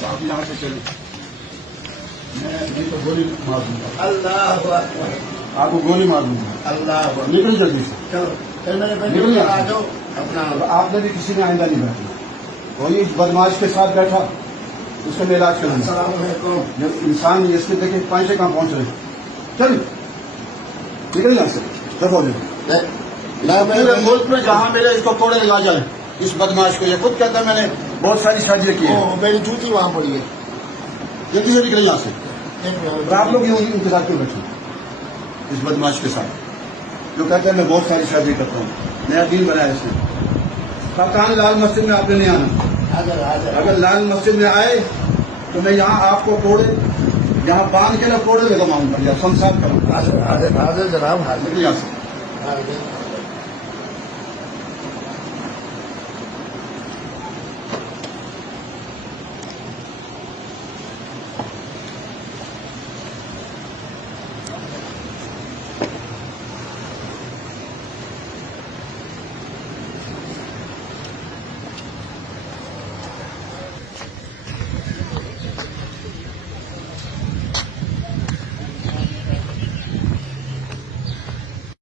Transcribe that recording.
صاحب آپ یہاں سے چلیں، میں نہیں تو گولی مار دوں گا، اللہ اکبر، آپ کو گولی مار دوں گا، اللہ اکبر، نکل جلدی سے، چلو پھر میرے بھائی آ جاؤ اپنا اور آپ نے بھی کسی نے آئندہ نہیں بیٹھنا، وہی اس بدماش کے ساتھ بیٹھا اس کا میں علاج کروں گا۔ السلام علیکم۔ جب انسان اس کے دیکھے پانچے کہاں پہنچ رہے، چل نکل یہاں سے، دفعہ دے پورے ملک میں جہاں میرے اس کو کوڑے لگا جائیں اس بدماش کو، یہ خود کہتا ہے میں نے بہت ساری شادیاں کی ہیں، میری جوتی وہاں پڑی ہے، جلدی سے نکلے یہاں سے۔ اور آپ لوگ یوں انتظار کیوں بیٹھے اس بدماش کے ساتھ جو کہتا ہے میں بہت ساری شادی کرتا ہوں، نیا دین بنایا اس نے۔ خاقان لال مسجد میں آپ نے نہیں آنا، اگر لال مسجد میں آئے تو میں یہاں آپ کو کوڑے یہاں باندھ کے نہ کوڑے لگواؤں گا یا سمسار کروں گا، حاضر جناب، حاضر۔ نکل یہاں سے۔